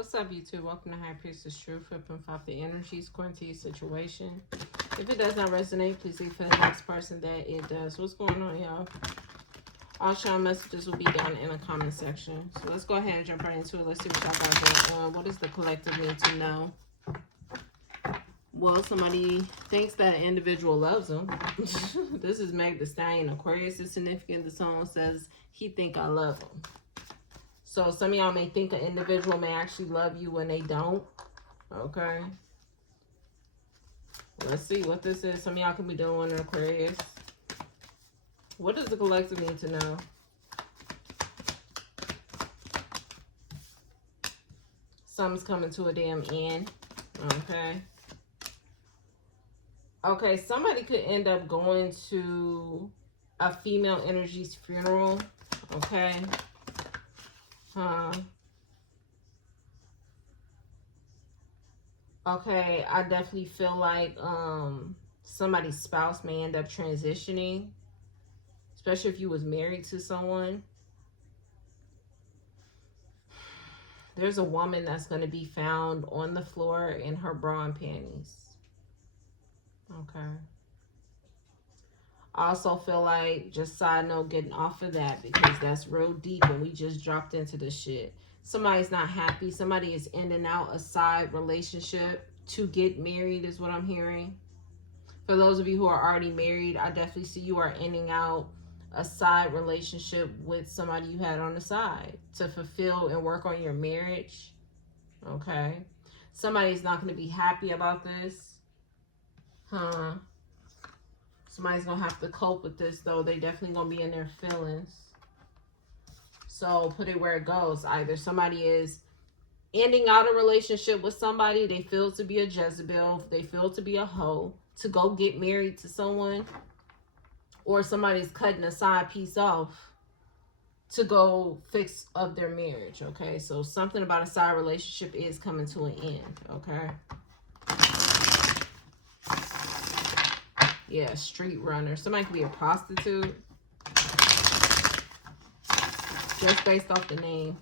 What's up, YouTube? Welcome to High Priestess Truth. Flipping off the energies according to your situation. If it does not resonate, please leave for the next person that it does. What's going on, y'all? All shown messages will be down in the comment section. So let's go ahead and jump right into it. Let's see what y'all got going on. What does the collective need to know? Well, somebody thinks that an individual loves them. This is Meg the Stallion. Aquarius is significant. The song says he think I love him. So some of y'all may think an individual may actually love you when they don't. Okay. Let's see what this is. Some of y'all can be doing an Aquarius. What does the collective need to know? Something's coming to a damn end. Okay. Okay, somebody could end up going to a female energy's funeral. Okay. Okay, I definitely feel like somebody's spouse may end up transitioning, especially if you was married to someone. There's a woman that's going to be found on the floor in her bra and panties. Okay. I also feel like, just side note, getting off of that because that's real deep and we just dropped into this shit. Somebody's not happy. Somebody is ending out a side relationship to get married is what I'm hearing. For those of you who are already married, I definitely see you are ending out a side relationship with somebody you had on the side to fulfill and work on your marriage. Okay. Somebody's not going to be happy about this. Somebody's going to have to cope with this, though. They definitely going to be in their feelings. So put it where it goes. Either somebody is ending out a relationship with somebody they feel to be a Jezebel, they feel to be a hoe, to go get married to someone, or somebody's cutting a side piece off to go fix up their marriage. Okay, so something about a side relationship is coming to an end. Okay. Yeah, street runner. Somebody could be a prostitute. Just based off the name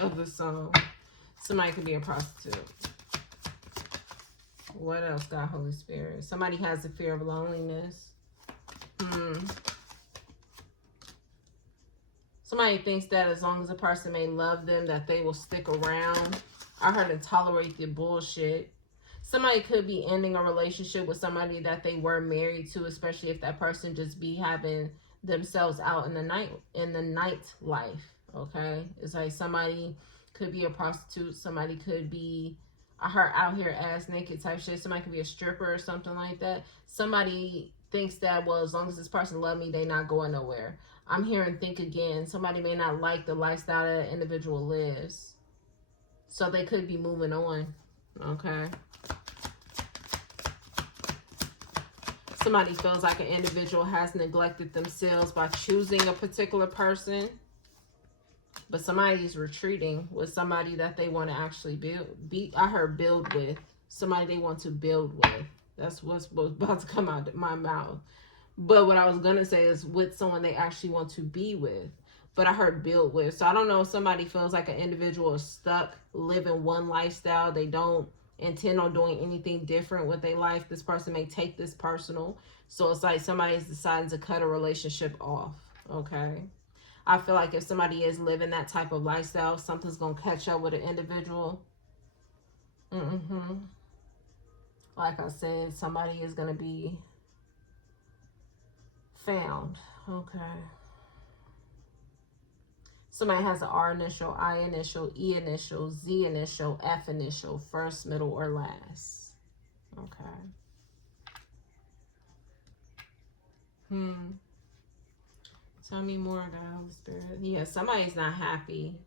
of the song. Somebody could be a prostitute. What else, God, Holy Spirit? Somebody has a fear of loneliness. Somebody thinks that as long as a person may love them, that they will stick around. I heard and tolerate the bullshit. Somebody could be ending a relationship with somebody that they were married to, especially if that person just be having themselves out in the night life. Okay, it's like somebody could be a prostitute, somebody could be, I heard, out here ass naked type shit. Somebody could be a stripper or something like that. Somebody thinks that, well, as long as this person love me, they not going nowhere. I'm hearing think again. Somebody may not like the lifestyle that an individual lives, so they could be moving on. Okay. Somebody feels like an individual has neglected themselves by choosing a particular person, but somebody's retreating with somebody that they want to actually build with. Somebody they want to build with. That's what's about to come out of my mouth. But what I was going to say is with someone they actually want to be with. But I heard build with. So I don't know if somebody feels like an individual is stuck living one lifestyle. They don't intend on doing anything different with their life. This person may take this personal. So it's like somebody's deciding to cut a relationship off. Okay. I feel like if somebody is living that type of lifestyle, something's going to catch up with an individual. Like I said, somebody is going to be found. Okay. Somebody has an R initial, I initial, E initial, Z initial, F initial, first, middle, or last. Okay. Tell me more, God, Holy Spirit. Yeah, somebody's not happy.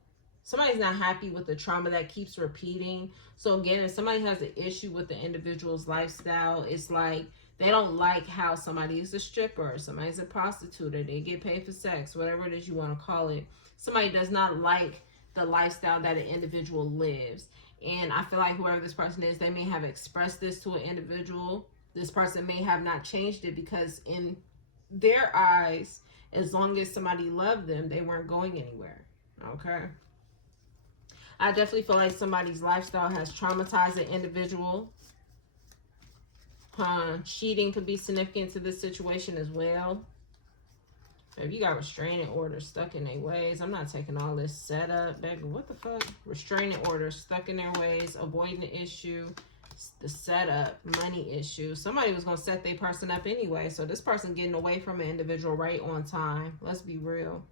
Somebody's not happy with the trauma that keeps repeating. So again, if somebody has an issue with the individual's lifestyle, it's like they don't like how somebody is a stripper, somebody's a prostitute, or they get paid for sex, whatever it is you want to call it. Somebody does not like the lifestyle that an individual lives. And I feel like whoever this person is, they may have expressed this to an individual. This person may have not changed it because in their eyes, as long as somebody loved them, they weren't going anywhere. Okay. I definitely feel like somebody's lifestyle has traumatized an individual. Cheating could be significant to this situation as well. If you got restraining orders stuck in their ways, I'm not taking all this setup, baby. What the fuck? Restraining orders stuck in their ways, avoiding the issue, the setup, money issue. Somebody was going to set their person up anyway. So this person getting away from an individual right on time. Let's be real.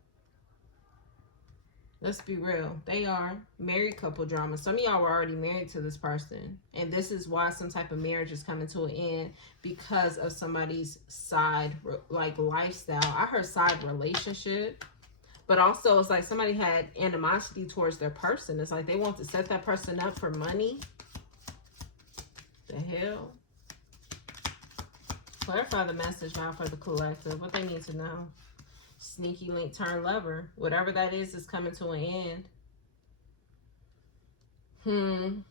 Let's be real. They are married couple drama. Some of y'all were already married to this person. And this is why some type of marriage is coming to an end, because of somebody's side, like, lifestyle. I heard side relationship. But also, it's like somebody had animosity towards their person. It's like they want to set that person up for money. The hell? Clarify the message now for the collective. What they need to know. Sneaky link turn lover. Whatever that is coming to an end.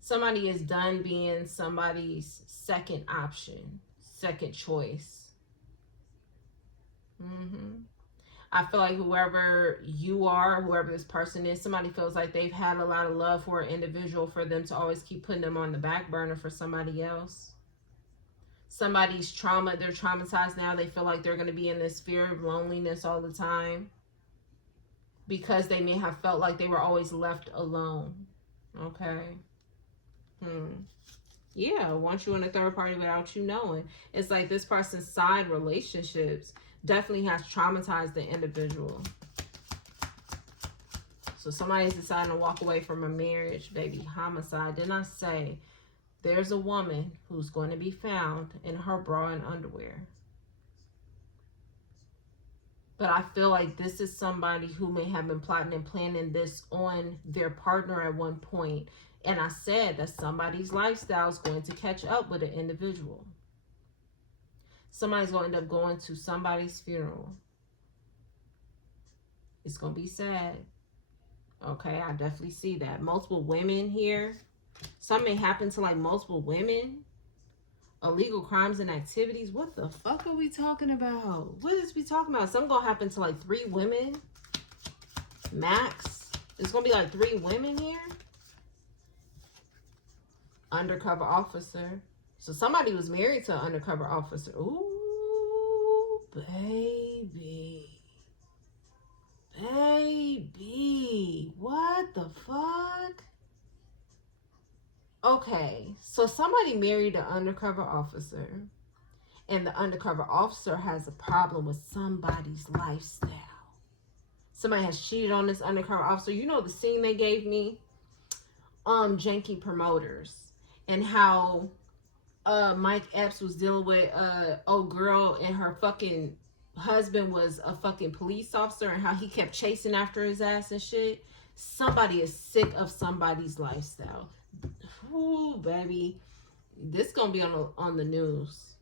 Somebody is done being somebody's second option. Second choice. I feel like whoever you are, whoever this person is, somebody feels like they've had a lot of love for an individual for them to always keep putting them on the back burner for somebody else. Somebody's trauma, they're traumatized now. They feel like they're going to be in this fear of loneliness all the time because they may have felt like they were always left alone. Okay. Yeah, want you in a third party without you knowing. It's like this person's side relationships definitely has traumatized the individual. So somebody's deciding to walk away from a marriage, baby. Homicide. Didn't I say there's a woman who's going to be found in her bra and underwear? But I feel like this is somebody who may have been plotting and planning this on their partner at one point. And I said that somebody's lifestyle is going to catch up with an individual. Somebody's going to end up going to somebody's funeral. It's going to be sad. Okay, I definitely see that. Multiple women here. Something may happen to like multiple women. Illegal crimes and activities. What the fuck are we talking about? What is we talking about? Something gonna happen to like 3 women. Max. There's gonna be like 3 women here. Undercover officer. So somebody was married to an undercover officer. Ooh, baby. Baby. What the fuck? Okay, so somebody married an undercover officer, and the undercover officer has a problem with somebody's lifestyle. Somebody has cheated on this undercover officer. You know the scene they gave me? Janky Promoters, and how Mike Epps was dealing with old girl, and her fucking husband was a fucking police officer, and how he kept chasing after his ass and shit. Somebody is sick of somebody's lifestyle. Ooh, baby, this gonna be on the news.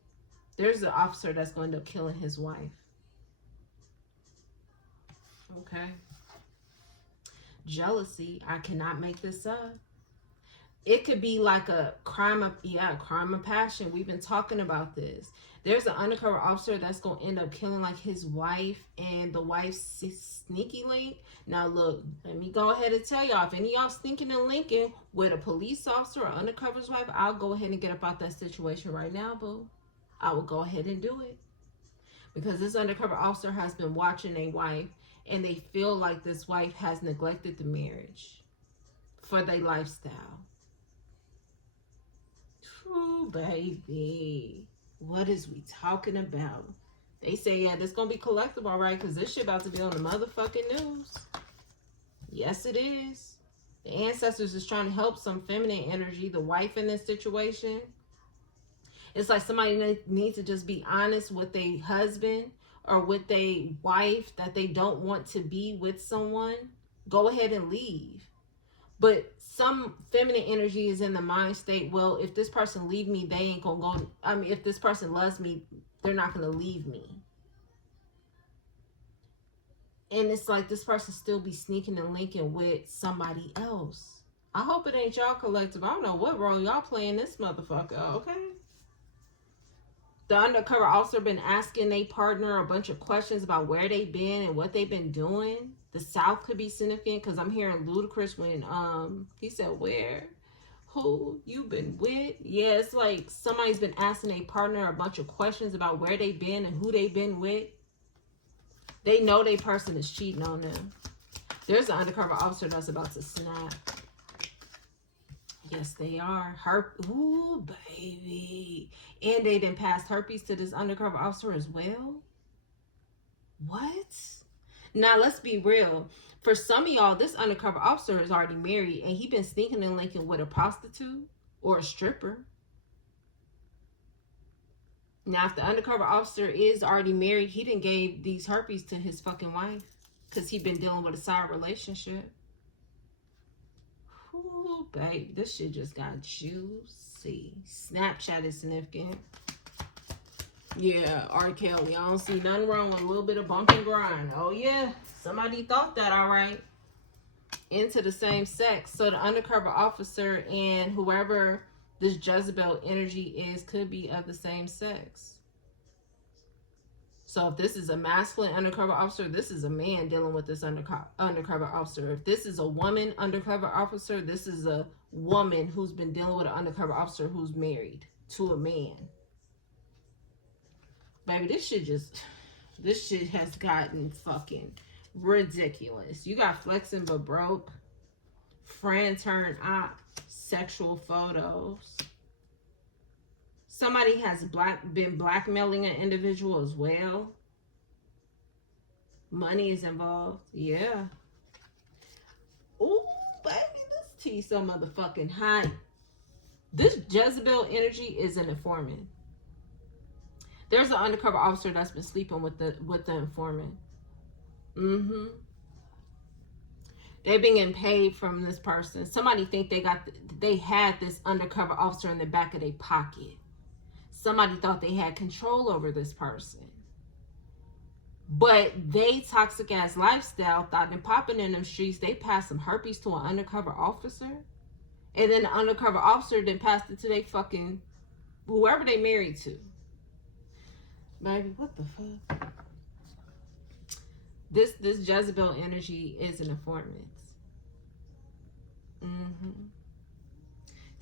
There's an officer that's going to end up killing his wife. Okay. Jealousy. I cannot make this up. It could be like a crime of passion. We've been talking about this. There's an undercover officer that's going to end up killing like his wife and the wife's sneaky link. Now look, let me go ahead and tell y'all, if any of y'all sneaking and linking with a police officer or undercover's wife, I'll go ahead and get up out that situation right now, boo. I will go ahead and do it. Because this undercover officer has been watching a wife, and they feel like this wife has neglected the marriage for their lifestyle. Ooh, baby. What is we talking about? They say, yeah, this gonna be collectible, all right? Because this shit about to be on the motherfucking news. Yes, it is. The ancestors is trying to help some feminine energy, the wife in this situation. It's like somebody needs to just be honest with their husband or with their wife that they don't want to be with someone. Go ahead and leave. But some feminine energy is in the mind state, well, if this person leave me, they ain't gonna go. I mean, if this person loves me, they're not gonna leave me. And it's like this person still be sneaking and linking with somebody else. I hope it ain't y'all collective. I don't know what role y'all play in this motherfucker, okay? The undercover officer been asking their partner a bunch of questions about where they been and what they've been doing. The South could be significant because I'm hearing Ludacris when he said where, who you been with. Yeah, it's like somebody's been asking their partner a bunch of questions about where they been and who they been with. They know their person is cheating on them. There's an undercover officer that's about to snap. Yes, they are. Ooh, baby. And they done passed herpes to this undercover officer as well. What? Now, let's be real. For some of y'all, this undercover officer is already married and he been sneaking and linking with a prostitute or a stripper. Now, if the undercover officer is already married, he done gave these herpes to his fucking wife because he been dealing with a side relationship. Ooh, babe, this shit just got juicy. Snapchat is significant. Yeah, R. Kelly. I don't see nothing wrong with a little bit of bump and grind. Oh, yeah. Somebody thought that, all right. Into the same sex. So the undercover officer and whoever this Jezebel energy is could be of the same sex. So if this is a masculine undercover officer, this is a man dealing with this undercover officer. If this is a woman undercover officer, this is a woman who's been dealing with an undercover officer who's married to a man. Baby, this shit has gotten fucking ridiculous. You got flexing but broke, friend turned op, sexual photos. Somebody has been blackmailing an individual as well. Money is involved. Yeah. Ooh, baby, this tea so motherfucking hot. This Jezebel energy is an informant. There's an undercover officer that's been sleeping with the informant. Mm-hmm. They've been getting paid from this person. Somebody think they had this undercover officer in the back of their pocket. Somebody thought they had control over this person. But they toxic ass lifestyle thought them popping in them streets, they passed some herpes to an undercover officer. And then the undercover officer then passed it to they fucking whoever they married to. Baby, what the fuck? This Jezebel energy is an informant.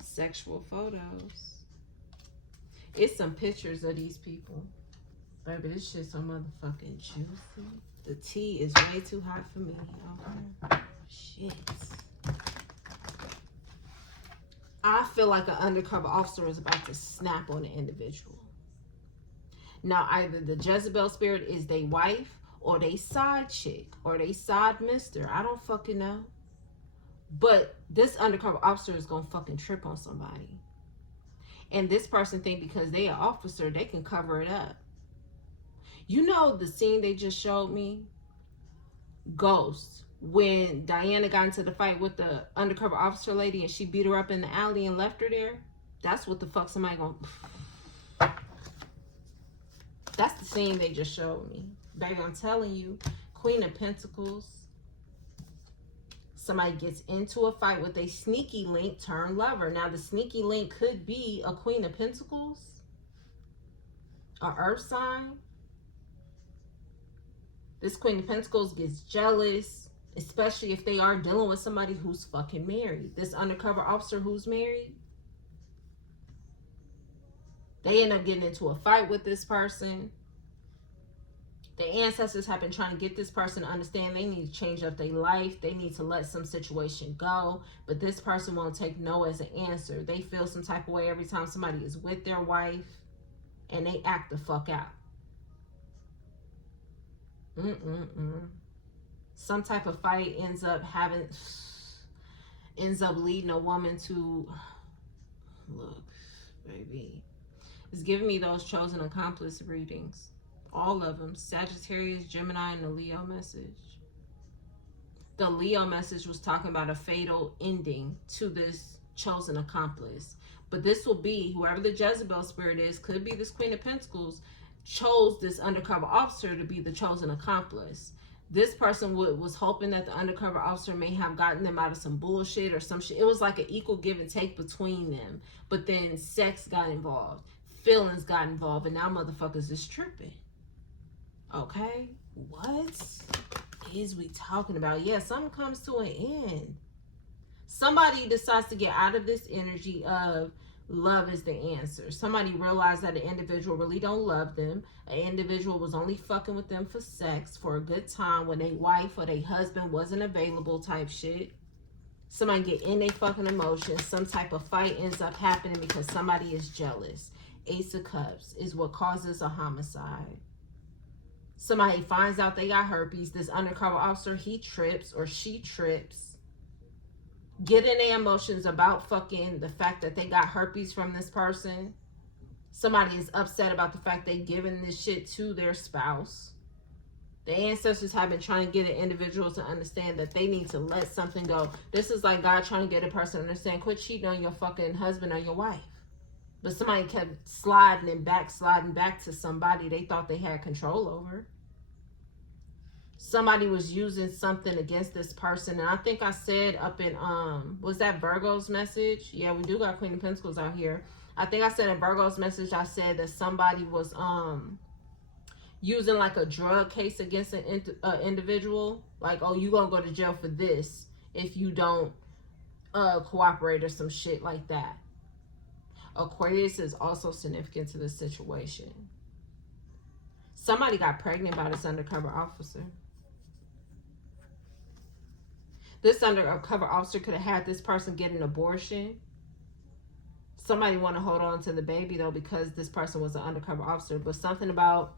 Sexual photos. It's some pictures of these people. Baby, this shit's so motherfucking juicy. The tea is way too hot for me. Okay. Shit. I feel like an undercover officer is about to snap on an individual. Now, either the Jezebel spirit is they wife, or they side chick, or they side mister. I don't fucking know. But this undercover officer is gonna fucking trip on somebody. And this person think because they an officer, they can cover it up. You know the scene they just showed me? Ghost. When Diana got into the fight with the undercover officer lady and she beat her up in the alley and left her there. That's what the fuck somebody gonna... That's the scene they just showed me. Baby, I'm telling you, Queen of Pentacles. Somebody gets into a fight with a sneaky link turned lover. Now, the sneaky link could be a Queen of Pentacles, a earth sign. This Queen of Pentacles gets jealous, especially if they are dealing with somebody who's fucking married. This undercover officer who's married, they end up getting into a fight with this person. The ancestors have been trying to get this person to understand they need to change up their life. They need to let some situation go. But this person won't take no as an answer. They feel some type of way every time somebody is with their wife. And they act the fuck out. Some type of fight ends up leading a woman to... Look, baby. It's giving me those chosen accomplice readings. All of them. Sagittarius, Gemini, and the Leo message. The Leo message was talking about a fatal ending to this chosen accomplice. But this will be, whoever the Jezebel spirit is, could be this Queen of Pentacles, chose this undercover officer to be the chosen accomplice. This person was hoping that the undercover officer may have gotten them out of some bullshit or some shit. It was like an equal give and take between them. But then sex got involved. feelings got involved, and now motherfuckers is tripping. Okay, what is we talking about? Yeah, something comes to an end. Somebody decides to get out of this energy of love is the answer. Somebody realized that an individual really don't love them. An individual was only fucking with them for sex, for a good time, when their wife or their husband wasn't available type shit. Somebody get in their fucking emotions. Some type of fight ends up happening because somebody is jealous. Ace of Cups is what causes a homicide. Somebody finds out they got herpes. This undercover officer, he trips or she trips. Get in their emotions about fucking the fact that they got herpes from this person. Somebody is upset about the fact they giving this shit to their spouse. The ancestors have been trying to get an individual to understand that they need to let something go. This is like God trying to get a person to understand, quit cheating on your fucking husband or your wife. But somebody kept sliding back to somebody they thought they had control over. Somebody was using something against this person. And I think I said up in, was that Virgo's message? Yeah, we do got Queen of Pentacles out here. I think I said in Virgo's message, I said that somebody was using like a drug case against an individual. Like, oh, you gonna go to jail for this if you don't cooperate or some shit like that. Aquarius is also significant to this situation. Somebody got pregnant by this undercover officer. This undercover officer could have had this person get an abortion. Somebody want to hold on to the baby, though, because this person was an undercover officer. But something about,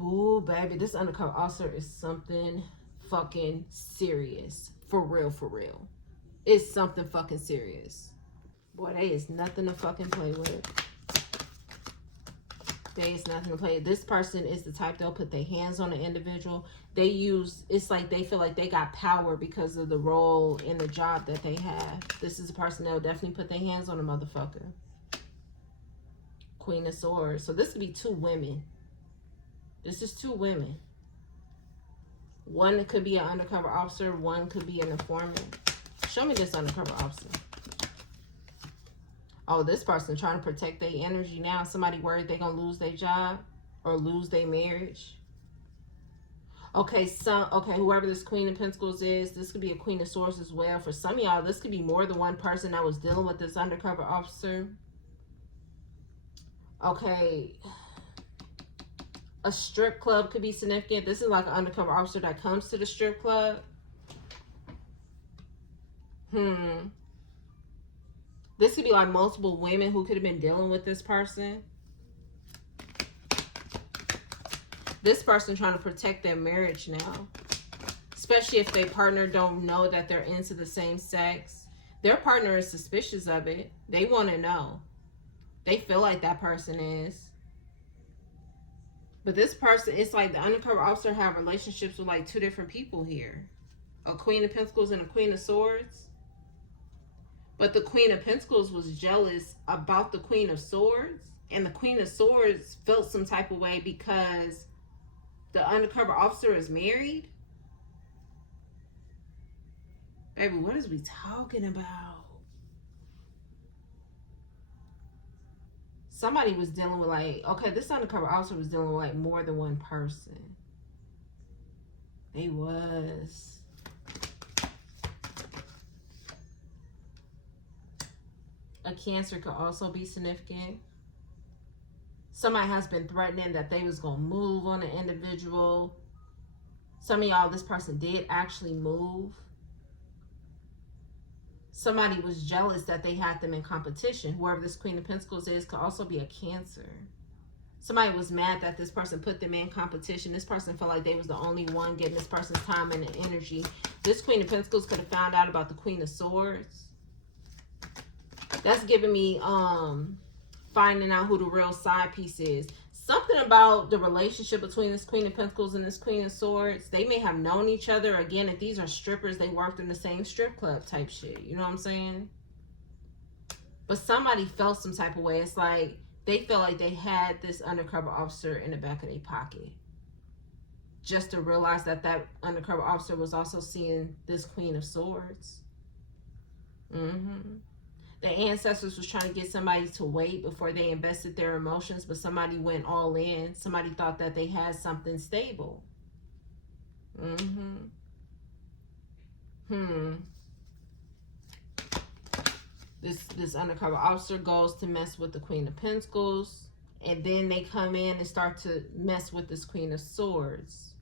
ooh, baby, this undercover officer is something fucking serious. For real, for real. It's something fucking serious. Boy, they is nothing to fucking play with. There is nothing to play with. This person is the type they'll put their hands on an individual. They use, it's like they feel like they got power because of the role in the job that they have. This is a person that'll definitely put their hands on a motherfucker. Queen of Swords. So this could be two women. This is two women. One could be an undercover officer. One could be an informant. Show me this undercover officer. Oh, this person trying to protect their energy now. Somebody worried they're going to lose their job or lose their marriage. Okay, whoever this Queen of Pentacles is, this could be a Queen of Swords as well. For some of y'all, this could be more than one person that was dealing with this undercover officer. Okay. A strip club could be significant. This is like an undercover officer that comes to the strip club. This could be like multiple women who could have been dealing with this person. This person trying to protect their marriage now. Especially if their partner don't know that they're into the same sex. Their partner is suspicious of it. They want to know. They feel like that person is. But this person, it's like the undercover officer have relationships with like two different people here. A Queen of Pentacles and a Queen of Swords. But the Queen of Pentacles was jealous about the Queen of Swords. And the Queen of Swords felt some type of way because the undercover officer is married. Baby, what is we talking about? Somebody was dealing with like, okay, this undercover officer was dealing with like more than one person. They was. A Cancer could also be significant. Somebody has been threatening that they was going to move on an individual. Some of y'all, this person did actually move. Somebody was jealous that they had them in competition. Whoever this Queen of Pentacles is could also be a Cancer. Somebody was mad that this person put them in competition. This person felt like they was the only one getting this person's time and energy. This Queen of Pentacles could have found out about the Queen of Swords. That's giving me finding out who the real side piece is. Something about the relationship between this Queen of Pentacles and this Queen of Swords. They may have known each other. Again, if these are strippers, they worked in the same strip club type shit. You know what I'm saying? But somebody felt some type of way. It's like they felt like they had this undercover officer in the back of their pocket. Just to realize that that undercover officer was also seeing this Queen of Swords. The ancestors was trying to get somebody to wait before they invested their emotions, but somebody went all in. Somebody thought that they had something stable. This undercover officer goes to mess with the Queen of Pentacles, and then they come in and start to mess with this Queen of Swords.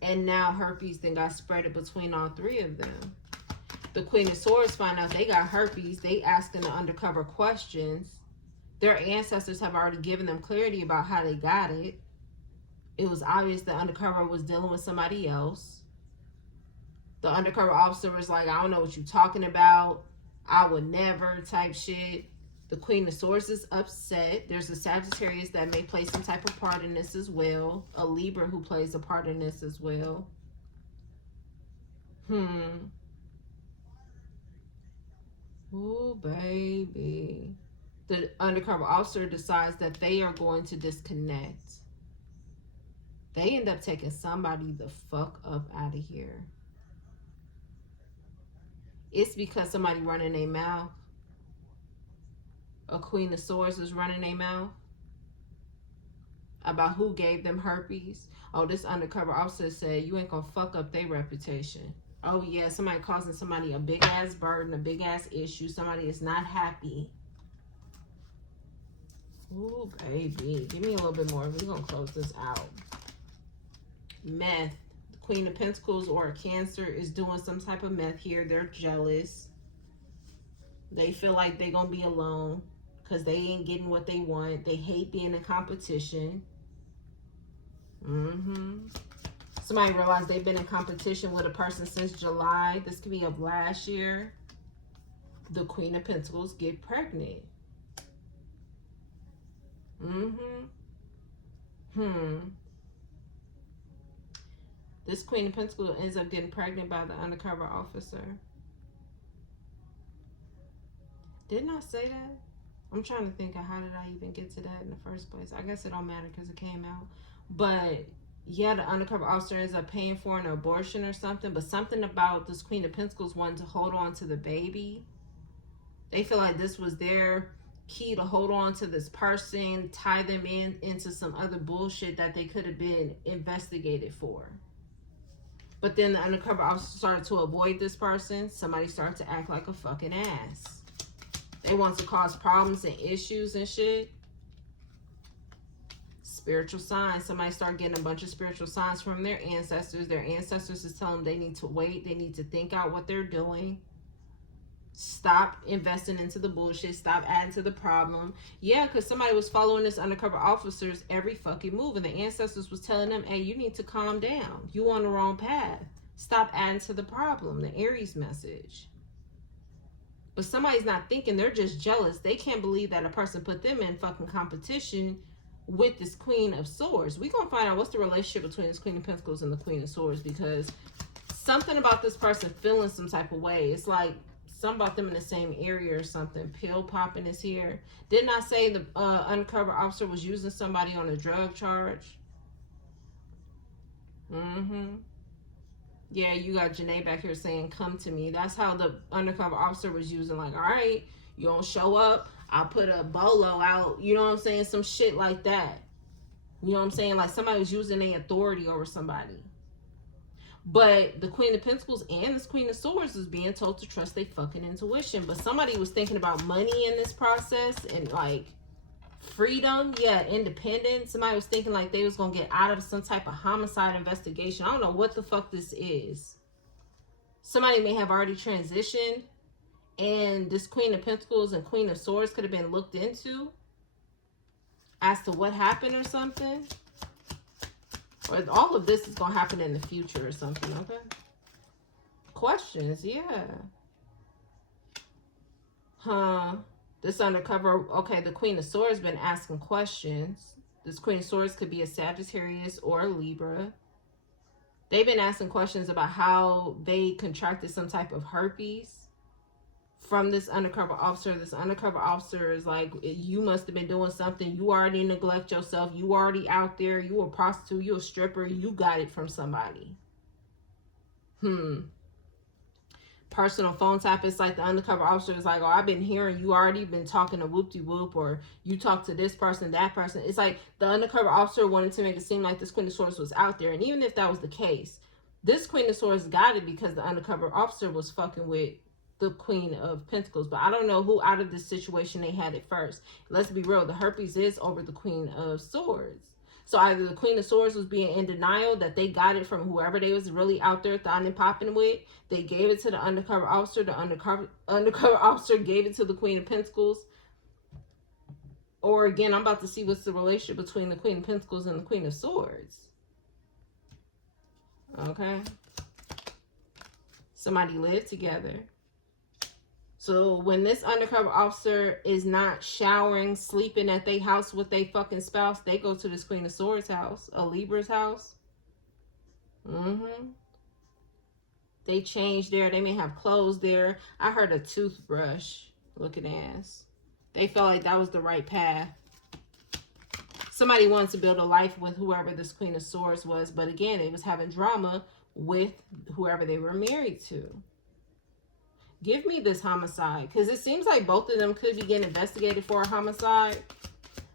And now herpes then got spread between all three of them. The Queen of Swords find out they got herpes. They asking the undercover questions. Their ancestors have already given them clarity about how they got it. It was obvious the undercover was dealing with somebody else. The undercover officer was like, I don't know what you're talking about. I would never type shit. The Queen of Swords is upset. There's a Sagittarius that may play some type of part in this as well. A Libra who plays a part in this as well. Ooh, baby. The undercover officer decides that they are going to disconnect. They end up taking somebody the fuck up out of here. It's because somebody running their mouth. A Queen of Swords was running their mouth about who gave them herpes. Oh, this undercover officer said, you ain't gonna fuck up their reputation. Oh yeah, somebody causing somebody a big ass burden, a big ass issue. Somebody is not happy. Ooh, baby. Give me a little bit more. We're gonna close this out. Meth. The Queen of Pentacles or a Cancer is doing some type of meth here. They're jealous. They feel like they're gonna be alone because they ain't getting what they want. They hate being in competition. Somebody realized they've been in competition with a person since July. This could be of last year. The Queen of Pentacles get pregnant. This Queen of Pentacles ends up getting pregnant by the undercover officer. Didn't I say that? I'm trying to think of how did I even get to that in the first place. I guess it don't matter because it came out. But yeah, the undercover officer ends up paying for an abortion or something. But something about this Queen of Pentacles wanting to hold on to the baby. They feel like this was their key to hold on to this person, tie them into some other bullshit that they could have been investigated for. But then the undercover officer started to avoid this person. Somebody started to act like a fucking ass. They want to cause problems and issues and shit. Spiritual signs. Somebody started getting a bunch of spiritual signs from their ancestors. Their ancestors is telling them they need to wait. They need to think out what they're doing. Stop investing into the bullshit. Stop adding to the problem. Yeah, because somebody was following this undercover officer's every fucking move. And the ancestors was telling them, hey, you need to calm down. You on the wrong path. Stop adding to the problem. The Aries message. But somebody's not thinking. They're just jealous. They can't believe that a person put them in fucking competition with this Queen of Swords. We're going to find out what's the relationship between this Queen of Pentacles and the Queen of Swords. Because something about this person feeling some type of way. It's like something about them in the same area or something. Pill popping is here. Didn't I say the undercover officer was using somebody on a drug charge? Yeah, you got Janae back here saying, come to me. That's how the undercover officer was using, like, all right, you don't show up, I'll put a bolo out. You know what I'm saying? Some shit like that. You know what I'm saying? Like somebody was using their authority over somebody. But the Queen of Pentacles and this Queen of Swords is being told to trust their fucking intuition. But somebody was thinking about money in this process and like freedom, yeah, independence. Somebody was thinking like they was gonna get out of some type of homicide investigation. I don't know what the fuck this is. Somebody may have already transitioned, and this Queen of Pentacles and Queen of Swords could have been looked into as to what happened or something. Or all of this is gonna happen in the future or something. Okay, questions, yeah. This undercover, okay, the Queen of Swords been asking questions. This Queen of Swords could be a Sagittarius or a Libra. They've been asking questions about how they contracted some type of herpes from this undercover officer. This undercover officer is like, you must have been doing something. You already neglect yourself. You already out there. You a prostitute. You a stripper. You got it from somebody. personal phone tap. It's like the undercover officer is like, oh, I've been hearing you already been talking to whoop-de-whoop, or you talk to this person, that person. It's like the undercover officer wanted to make it seem like this Queen of Swords was out there. And even if that was the case, this Queen of Swords got it because the undercover officer was fucking with the Queen of Pentacles. But I don't know who out of this situation they had it first. Let's be real, the herpes is over the Queen of Swords. So either the Queen of Swords was being in denial that they got it from whoever they was really out there thotting and popping with. They gave it to the undercover officer. The undercover officer gave it to the Queen of Pentacles. Or again, I'm about to see what's the relationship between the Queen of Pentacles and the Queen of Swords. Okay. Somebody lived together. So when this undercover officer is not showering, sleeping at their house with their fucking spouse, they go to this Queen of Swords house, a Libra's house. They change there. They may have clothes there. I heard a toothbrush looking ass. They felt like that was the right path. Somebody wanted to build a life with whoever this Queen of Swords was. But again, they was having drama with whoever they were married to. Give me this homicide, because it seems like both of them could be getting investigated for a homicide.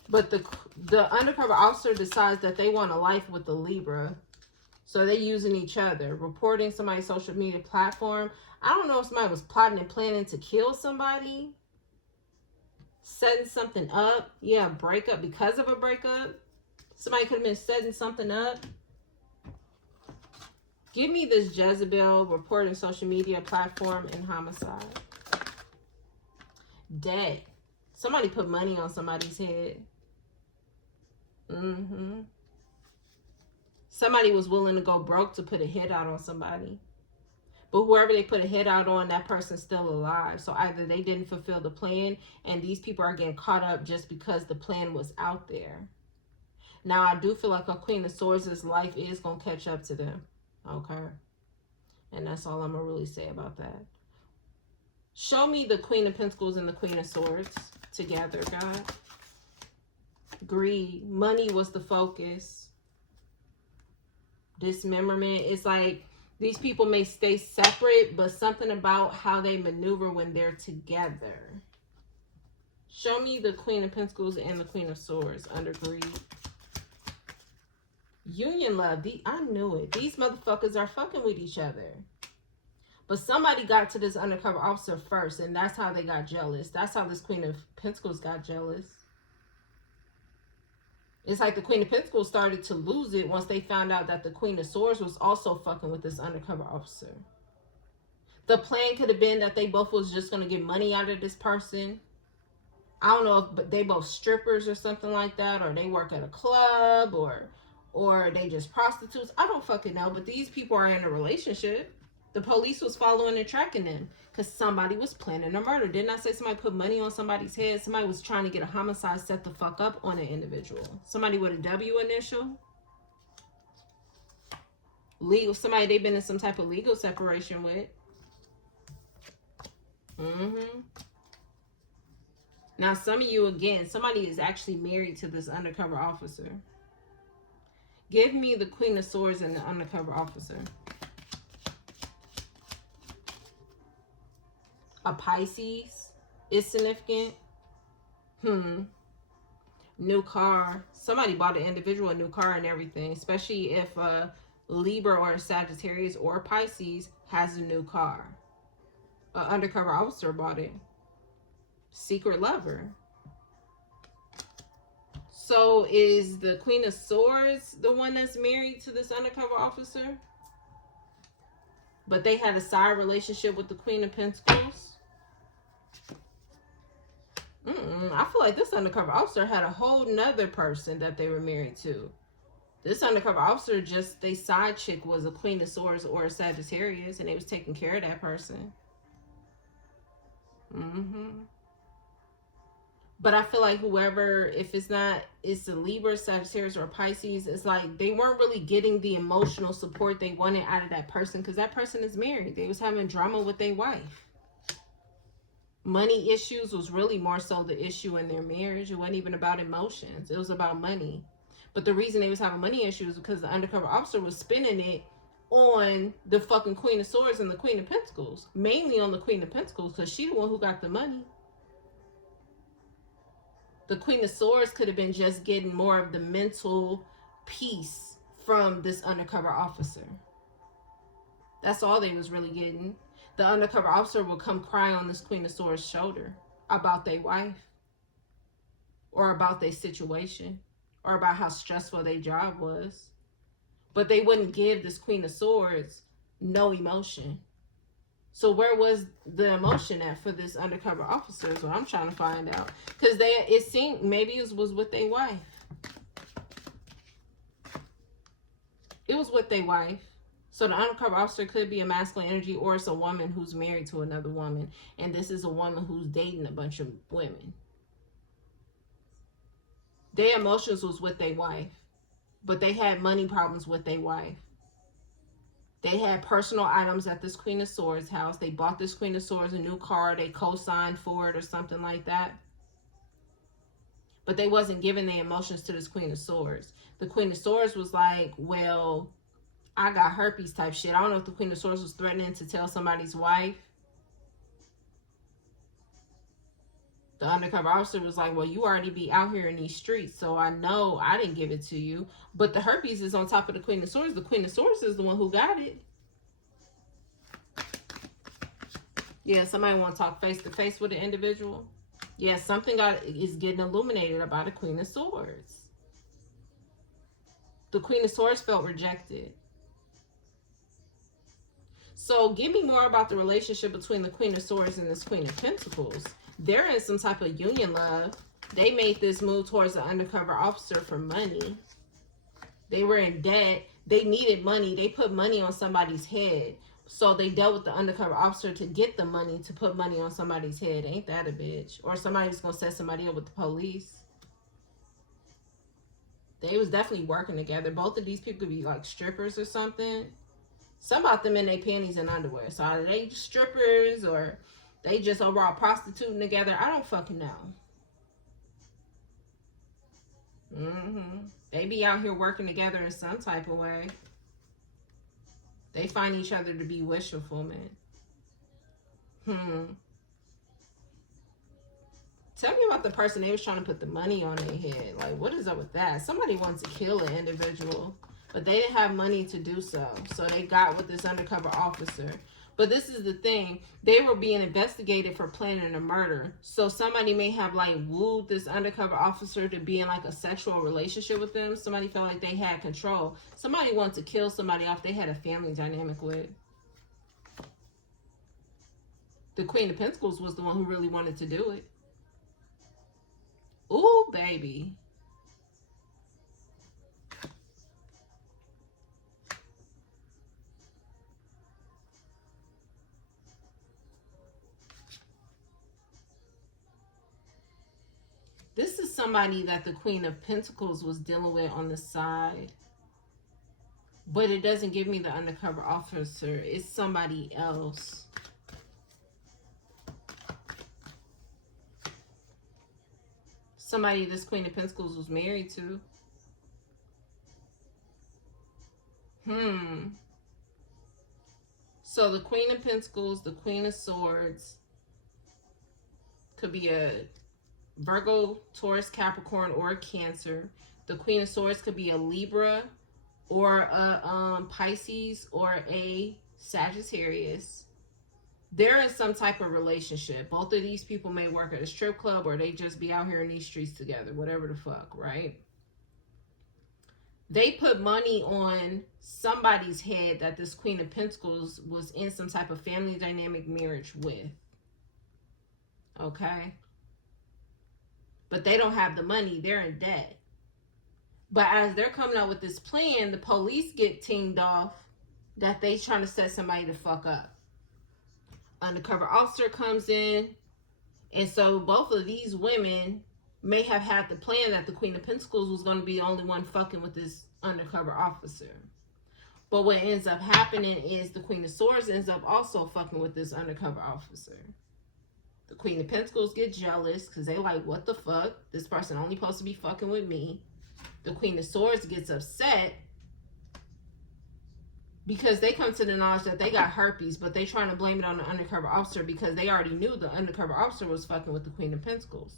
But the undercover officer decides that they want a life with the Libra. So they're using each other, reporting somebody's social media platform. I don't know if somebody was plotting and planning to kill somebody, setting something up. Yeah, breakup, because of a breakup. Somebody could have been setting something up. Give me this Jezebel, reporting social media platform, and homicide. Debt. Somebody put money on somebody's head. Somebody was willing to go broke to put a hit out on somebody. But whoever they put a hit out on, that person's still alive. So either they didn't fulfill the plan, and these people are getting caught up just because the plan was out there. Now, I do feel like a Queen of Swords' life is going to catch up to them. Okay. And that's all I'm going to really say about that. Show me the Queen of Pentacles and the Queen of Swords together, God. Greed. Money was the focus. Dismemberment. It's like these people may stay separate, but something about how they maneuver when they're together. Show me the Queen of Pentacles and the Queen of Swords under greed. Union love. I knew it. These motherfuckers are fucking with each other. But somebody got to this undercover officer first, and that's how they got jealous. That's how this Queen of Pentacles got jealous. It's like the Queen of Pentacles started to lose it once they found out that the Queen of Swords was also fucking with this undercover officer. The plan could have been that they both was just going to get money out of this person. I don't know if they both strippers or something like that, or they work at a club, or they just prostitutes. I don't fucking know, but these people are in a relationship. The police was following and tracking them because somebody was planning a murder. Didn't I say somebody put money on somebody's head? Somebody was trying to get a homicide set the fuck up on an individual. Somebody with a W initial. Legal. Somebody they've been in some type of legal separation with. Now, some of you, again, somebody is actually married to this undercover officer. Give me the Queen of Swords and the undercover officer. A Pisces is significant. New car. Somebody bought an individual a new car and everything. Especially if a Libra or a Sagittarius or a Pisces has a new car. An undercover officer bought it. Secret lover. So is the Queen of Swords the one that's married to this undercover officer? But they had a side relationship with the Queen of Pentacles. I feel like this undercover officer had a whole nother person that they were married to. This undercover officer, just their side chick was a Queen of Swords or a Sagittarius, and they was taking care of that person. But I feel like whoever, if it's a Libra, Sagittarius, or Pisces, it's like they weren't really getting the emotional support they wanted out of that person because that person is married. They was having drama with their wife. Money issues was really more so the issue in their marriage. It wasn't even about emotions. It was about money. But the reason they was having money issues was because the undercover officer was spending it on the fucking Queen of Swords and the Queen of Pentacles. Mainly on the Queen of Pentacles, because she's the one who got the money. The Queen of Swords could have been just getting more of the mental peace from this undercover officer. That's all they was really getting. The undercover officer will come cry on this Queen of Swords shoulder about their wife, or about their situation, or about how stressful their job was. But they wouldn't give this Queen of Swords no emotion. So where was the emotion at for this undercover officer is what I'm trying to find out. Because it seemed maybe it was with their wife. It was with their wife. So the undercover officer could be a masculine energy, or it's a woman who's married to another woman. And this is a woman who's dating a bunch of women. Their emotions was with their wife. But they had money problems with their wife. They had personal items at this Queen of Swords house. They bought this Queen of Swords a new car. They co-signed for it or something like that. But they wasn't giving their emotions to this Queen of Swords. The Queen of Swords was like, well, I got herpes type shit. I don't know if the Queen of Swords was threatening to tell somebody's wife. The undercover officer was like, well, you already be out here in these streets, so I know I didn't give it to you. But the herpes is on top of the Queen of Swords. The Queen of Swords is the one who got it. Yeah, somebody want to talk face to face with an individual. Yeah, something is getting illuminated about the Queen of Swords. The Queen of Swords felt rejected. So give me more about the relationship between the Queen of Swords and this Queen of Pentacles. They're in some type of union love. They made this move towards the undercover officer for money. They were in debt. They needed money. They put money on somebody's head. So they dealt with the undercover officer to get the money to put money on somebody's head. Ain't that a bitch? Or somebody's going to set somebody up with the police. They was definitely working together. Both of these people could be like strippers or something. Some about them in their panties and underwear. So are they strippers or they just overall prostituting together? I don't fucking know. They be out here working together in some type of way. They find each other to be wish fulfillment. Tell me about the person they was trying to put the money on their head. Like, what is up with that? Somebody wants to kill an individual, but they didn't have money to do so. So they got with this undercover officer. But this is the thing. They were being investigated for planning a murder. So somebody may have like wooed this undercover officer to be in like a sexual relationship with them. Somebody felt like they had control. Somebody wanted to kill somebody off they had a family dynamic with. The Queen of Pentacles was the one who really wanted to do it. Ooh, baby. This is somebody that the Queen of Pentacles was dealing with on the side. But it doesn't give me the undercover officer. It's somebody else. Somebody this Queen of Pentacles was married to. So the Queen of Pentacles, the Queen of Swords could be a Virgo, Taurus, Capricorn, or a Cancer. The Queen of Swords could be a Libra or a Pisces or a Sagittarius. They're in some type of relationship. Both of these people may work at a strip club or they just be out here in these streets together, whatever the fuck, right? They put money on somebody's head that this Queen of Pentacles was in some type of family dynamic marriage with. Okay? But they don't have the money. They're in debt. But as they're coming out with this plan, the police get teamed off that they trying to set somebody the fuck up. Undercover officer comes in. And so both of these women may have had the plan that the Queen of Pentacles was going to be the only one fucking with this undercover officer. But what ends up happening is the Queen of Swords ends up also fucking with this undercover officer. The Queen of Pentacles get jealous because they like, what the fuck? This person only supposed to be fucking with me. The Queen of Swords gets upset Because they come to the knowledge that they got herpes, but they trying to blame it on the undercover officer because they already knew the undercover officer was fucking with the Queen of Pentacles.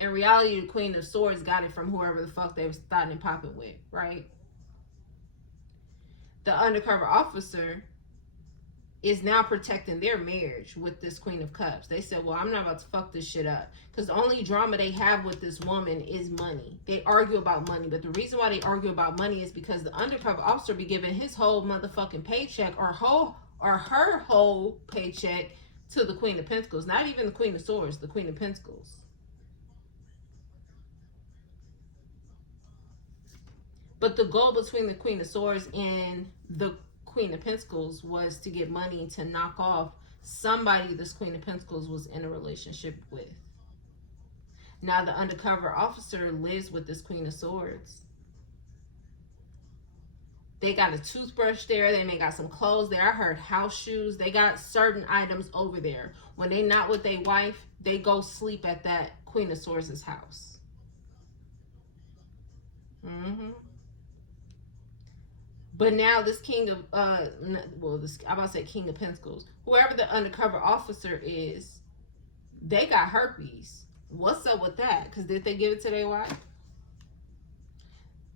In reality, the Queen of Swords got it from whoever the fuck they was starting and popping with, right? The undercover officer is now protecting their marriage with this Queen of Cups. They said, well, I'm not about to fuck this shit up. Because the only drama they have with this woman is money. They argue about money. But the reason why they argue about money is because the undercover officer be giving his whole motherfucking paycheck or her whole paycheck to the Queen of Pentacles. Not even the Queen of Swords, the Queen of Pentacles. But the goal between the Queen of Swords and the Queen of Pentacles was to get money to knock off somebody this Queen of Pentacles was in a relationship with. Now the undercover officer lives with this Queen of Swords. They got a toothbrush there. They may got some clothes there. I heard house shoes. They got certain items over there. When they not with their wife, they go sleep at that Queen of Swords' house. But now this King of, I'm about to say King of Pentacles, whoever the undercover officer is, they got herpes. What's up with that? Because did they give it to their wife?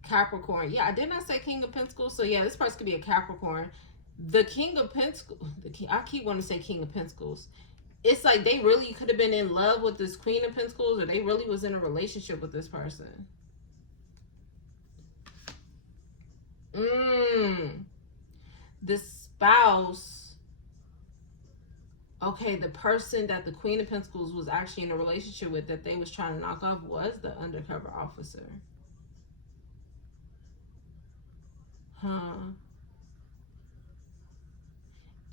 Capricorn. Yeah, I did not say King of Pentacles. So yeah, this person could be a Capricorn. The King of Pentacles, I keep wanting to say King of Pentacles. It's like they really could have been in love with this Queen of Pentacles, or they really was in a relationship with this person. The spouse, okay, the person that the Queen of Pentacles was actually in a relationship with that they was trying to knock off was the undercover officer.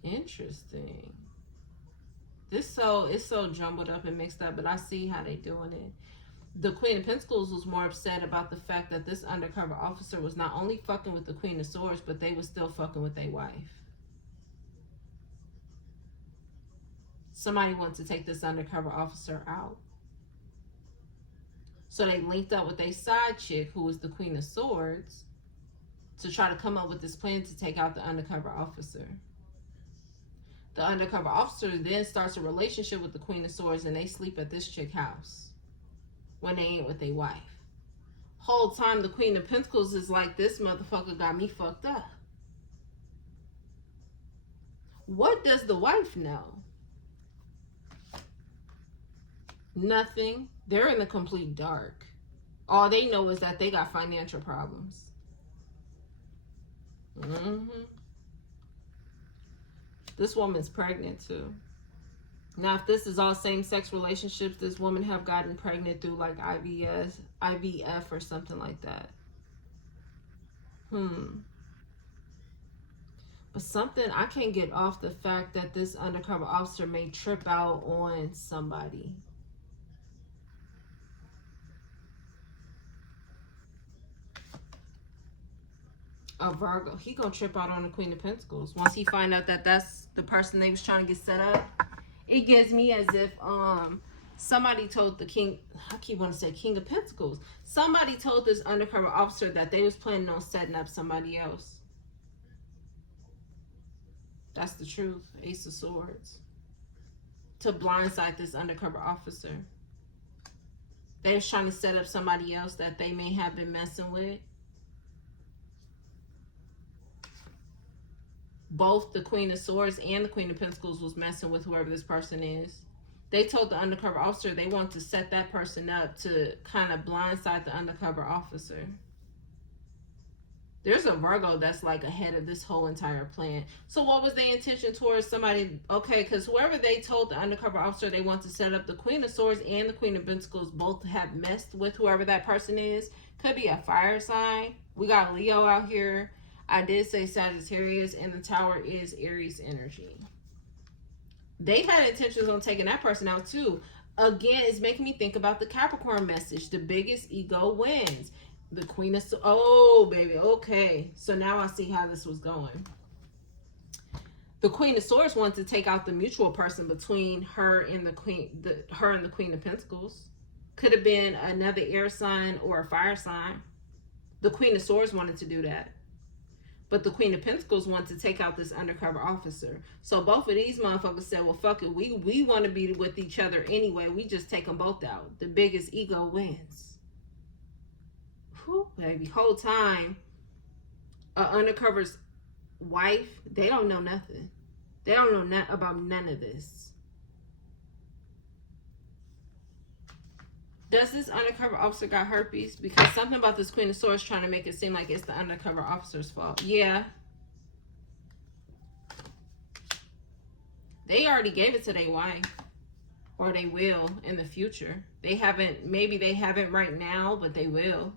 Interesting. It's so jumbled up and mixed up, but I see how they doing it. The Queen of Pentacles was more upset about the fact that this undercover officer was not only fucking with the Queen of Swords, but they was still fucking with their wife. Somebody wanted to take this undercover officer out. So they linked up with a side chick who was the Queen of Swords to try to come up with this plan to take out the undercover officer. The undercover officer then starts a relationship with the Queen of Swords, and they sleep at this chick's house when they ain't with their wife. Whole time the Queen of Pentacles is like, this motherfucker got me fucked up. What does the wife know? Nothing. They're in the complete dark. All they know is that they got financial problems. This woman's pregnant too. Now, if this is all same-sex relationships, this woman have gotten pregnant through like IVF or something like that. But something, I can't get off the fact that this undercover officer may trip out on somebody. A Virgo. He gonna trip out on the Queen of Pentacles. Once he find out that that's the person they was trying to get set up, it gives me as if somebody told the King, I keep wanting to say King of Pentacles. Somebody told this undercover officer that they was planning on setting up somebody else. That's the truth. Ace of Swords. To blindside this undercover officer. They was trying to set up somebody else that they may have been messing with. Both the Queen of Swords and the Queen of Pentacles was messing with whoever this person is. They told the undercover officer they want to set that person up to kind of blindside the undercover officer. There's a Virgo that's like ahead of this whole entire plan. So what was their intention towards somebody? Okay, because whoever they told the undercover officer they want to set up, the Queen of Swords and the Queen of Pentacles both have messed with whoever that person is. Could be a fire sign. We got Leo out here. I did say Sagittarius, and the Tower is Aries energy. They had intentions on taking that person out too. Again, it's making me think about the Capricorn message. The biggest ego wins. The Queen of... Oh, baby. Okay. So now I see how this was going. The Queen of Swords wanted to take out the mutual person between her and the Queen... her and the Queen of Pentacles. Could have been another air sign or a fire sign. The Queen of Swords wanted to do that. But the Queen of Pentacles wants to take out this undercover officer. So both of these motherfuckers said, well, fuck it. We want to be with each other anyway. We just take them both out. The biggest ego wins. Whew, baby. Whole time, undercover's wife, they don't know nothing. They don't know about none of this. Does this undercover officer got herpes? Because something about this Queen of Swords trying to make it seem like it's the undercover officer's fault. Yeah. They already gave it to their wife. Or they will in the future. They haven't, maybe they haven't right now, but they will.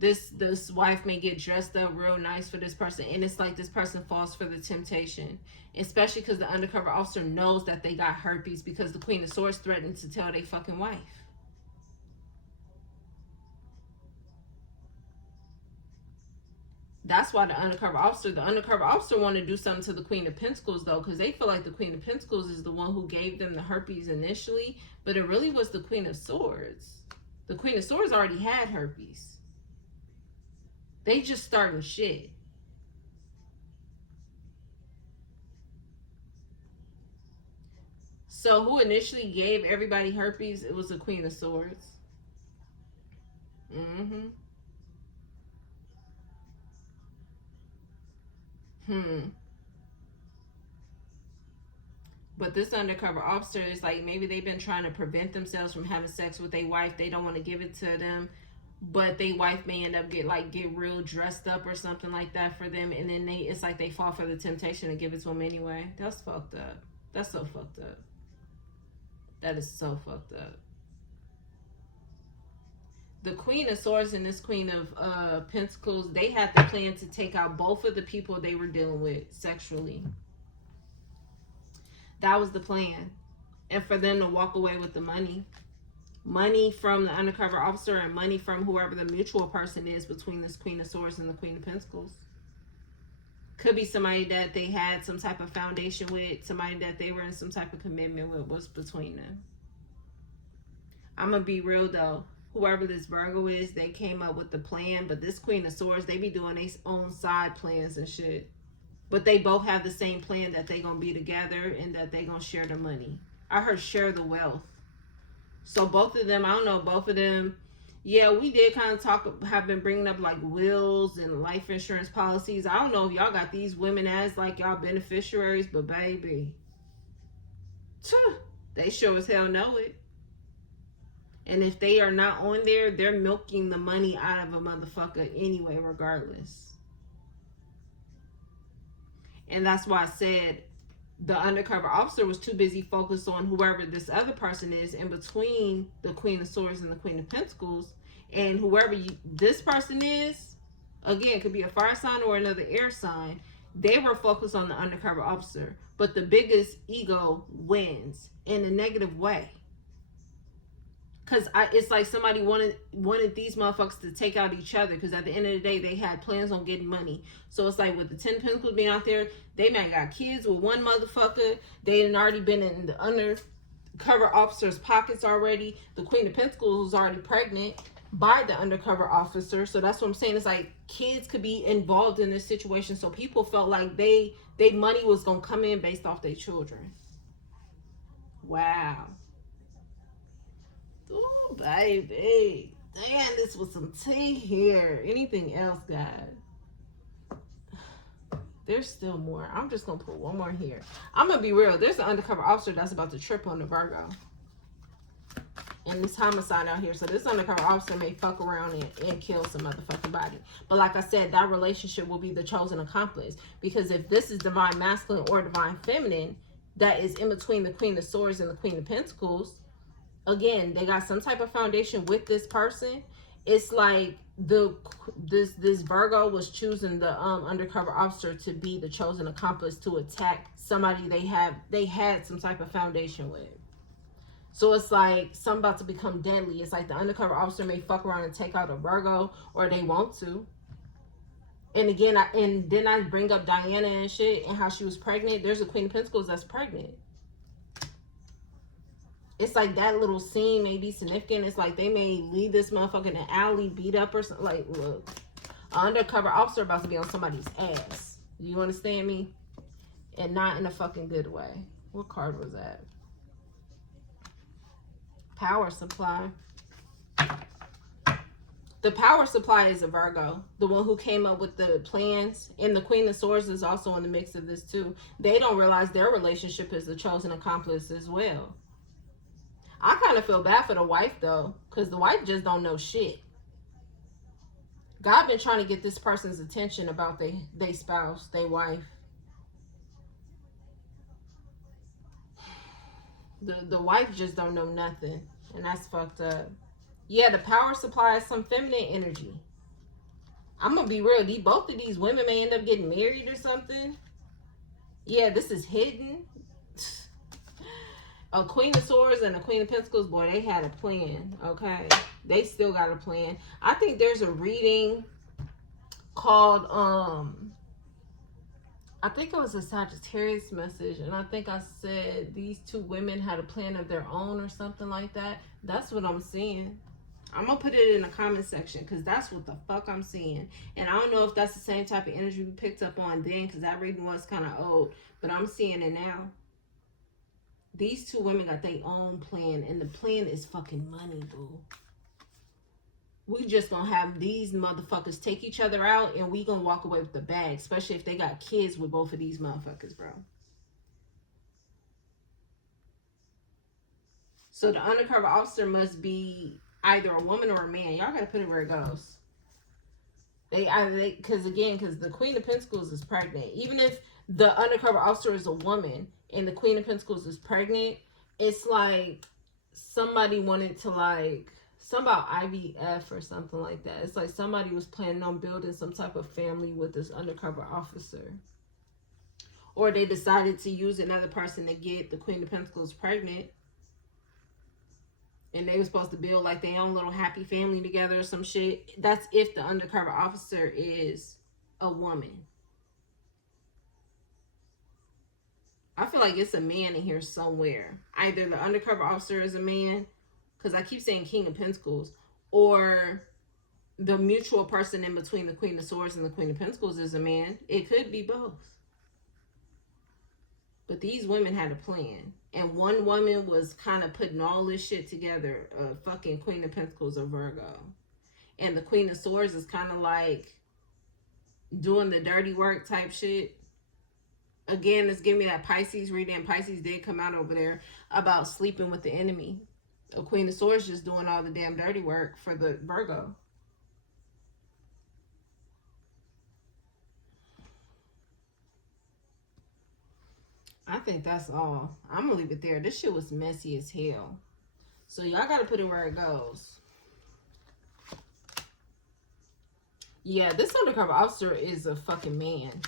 This wife may get dressed up real nice for this person, and it's like this person falls for the temptation, especially because the undercover officer knows that they got herpes because the Queen of Swords threatened to tell their fucking wife. That's why the undercover officer want to do something to the Queen of Pentacles though, because they feel like the Queen of Pentacles is the one who gave them the herpes initially, but it really was the Queen of Swords. The Queen of Swords already had herpes. They just starting shit. So who initially gave everybody herpes? It was the Queen of Swords. But this undercover officer is like, maybe they've been trying to prevent themselves from having sex with their wife. They don't want to give it to them. But their wife may end up get real dressed up or something like that for them, and then it's like they fall for the temptation to give it to them anyway. That's fucked up. That's so fucked up. That is so fucked up. The Queen of Swords and this Queen of Pentacles, they had the plan to take out both of the people they were dealing with sexually. That was the plan. And for them to walk away with the money. Money from the undercover officer and money from whoever the mutual person is between this Queen of Swords and the Queen of Pentacles. Could be somebody that they had some type of foundation with, somebody that they were in some type of commitment with, was between them. I'm going to be real though. Whoever this Virgo is, they came up with the plan, but this Queen of Swords, they be doing their own side plans and shit. But they both have the same plan, that they going to be together and that they going to share the money. I heard share the wealth. So both of them, I don't know, both of them, yeah, we did kind of have been bringing up like wills and life insurance policies. I don't know if y'all got these women as like y'all beneficiaries, but baby, they sure as hell know it. And if they are not on there, they're milking the money out of a motherfucker anyway, regardless. And that's why I said the undercover officer was too busy focused on whoever this other person is in between the Queen of Swords and the Queen of Pentacles. And whoever this person is, again, could be a fire sign or another air sign. They were focused on the undercover officer. But the biggest ego wins in a negative way. Because it's like somebody wanted these motherfuckers to take out each other. Because at the end of the day, they had plans on getting money. So it's like with the 10 Pentacles being out there, they might got kids with one motherfucker. They had already been in the undercover officer's pockets already. The Queen of Pentacles was already pregnant by the undercover officer. So that's what I'm saying. It's like kids could be involved in this situation. So people felt like they money was going to come in based off their children. Wow. Ooh, baby. Damn, this was some tea here. Anything else, guys? There's still more. I'm just going to put one more here. I'm going to be real. There's an undercover officer that's about to trip on the Virgo. And this homicide out here. So this undercover officer may fuck around and kill some motherfucking body. But like I said, that relationship will be the chosen accomplice. Because if this is divine masculine or divine feminine that is in between the Queen of Swords and the Queen of Pentacles, again, they got some type of foundation with this person. It's like this Virgo was choosing the undercover officer to be the chosen accomplice to attack somebody they had some type of foundation with. So it's like something about to become deadly. It's like the undercover officer may fuck around and take out a Virgo, or they want to. And again, then I bring up Diana and shit and how she was pregnant. There's a Queen of Pentacles that's pregnant. It's like that little scene may be significant. It's like they may leave this motherfucker in the alley, beat up or something. Like, look, an undercover officer about to be on somebody's ass. You understand me? And not in a fucking good way. What card was that? Power supply. The power supply is a Virgo, the one who came up with the plans. And the Queen of Swords is also in the mix of this too. They don't realize their relationship is the chosen accomplice as well. I kind of feel bad for the wife though, because the wife just don't know shit. God been trying to get this person's attention about they spouse, they wife. The wife just don't know nothing, and that's fucked up. Yeah, the power supply is some feminine energy. I'm gonna be real. Both of these women may end up getting married or something. Yeah, this is hidden. A Queen of Swords and a Queen of Pentacles, boy, they had a plan, okay? They still got a plan. I think there's a reading called, I think it was a Sagittarius message, and I think I said these two women had a plan of their own or something like that. That's what I'm seeing. I'm going to put it in the comment section because that's what the fuck I'm seeing. And I don't know if that's the same type of energy we picked up on then because that reading was kind of old, but I'm seeing it now. These two women got their own plan, and the plan is fucking money, boo. We just gonna have these motherfuckers take each other out, and we gonna walk away with the bag, especially if they got kids with both of these motherfuckers, bro. So the undercover officer must be either a woman or a man. Y'all gotta put it where it goes. Because the Queen of Pentacles is pregnant. Even if the undercover officer is a woman and the Queen of Pentacles is pregnant, it's like somebody wanted to something about IVF or something like that. It's like somebody was planning on building some type of family with this undercover officer. Or they decided to use another person to get the Queen of Pentacles pregnant. And they were supposed to build like their own little happy family together or some shit. That's if the undercover officer is a woman. I feel like it's a man in here somewhere. Either the undercover officer is a man, because I keep saying King of Pentacles, or the mutual person in between the Queen of Swords and the Queen of Pentacles is a man. It could be both. But these women had a plan. And one woman was kind of putting all this shit together. Fucking Queen of Pentacles or Virgo. And the Queen of Swords is kind of like doing the dirty work type shit. Again, it's giving me that Pisces reading. And Pisces did come out over there about sleeping with the enemy. A Queen of Swords just doing all the damn dirty work for the Virgo. I think that's all. I'm gonna leave it there. This shit was messy as hell. So y'all gotta put it where it goes. Yeah, this undercover officer is a fucking man.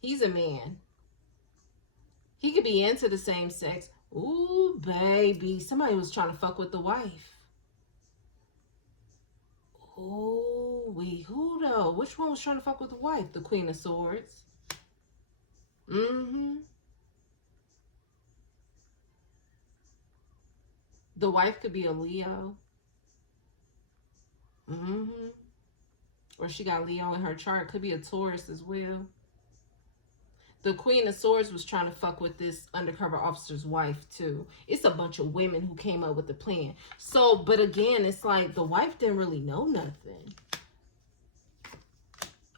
He's a man. He could be into the same sex. Ooh, baby. Somebody was trying to fuck with the wife. Oh, wait, who though? Which one was trying to fuck with the wife? The Queen of Swords. Mm-hmm. The wife could be a Leo. Mm-hmm. Or she got Leo in her chart. Could be a Taurus as well. The Queen of Swords was trying to fuck with this undercover officer's wife too. It's a bunch of women who came up with the plan. So, but again, it's like the wife didn't really know nothing.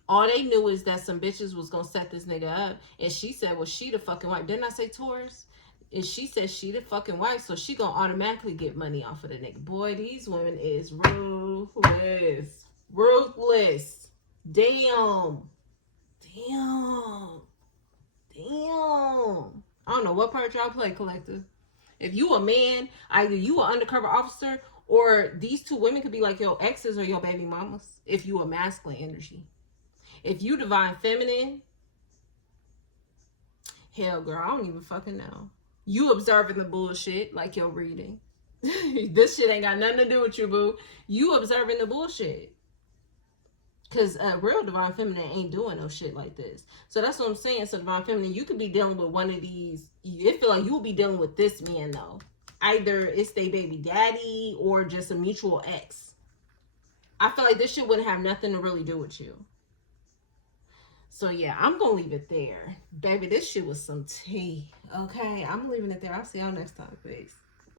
All they knew is that some bitches was going to set this nigga up. And she said, well, she the fucking wife. Didn't I say Taurus? And she said she the fucking wife. So she going to automatically get money off of the nigga. Boy, these women is ruthless. Ruthless. Damn. Damn. Damn. I don't know what part y'all play, collective. If you a man, either you an undercover officer or these two women could be like your exes or your baby mamas. If you a masculine energy. If you divine feminine, hell girl, I don't even fucking know. You observing the bullshit like your reading. This shit ain't got nothing to do with you, boo. You observing the bullshit. Because real divine feminine ain't doing no shit like this. So that's what I'm saying. So divine feminine, you could be dealing with one of these. It feel like you will be dealing with this man though. Either it's their baby daddy or just a mutual ex. I feel like this shit wouldn't have nothing to really do with you. So yeah, I'm gonna leave it there. Baby, this shit was some tea. Okay, I'm leaving it there. I'll see y'all next time. Peace.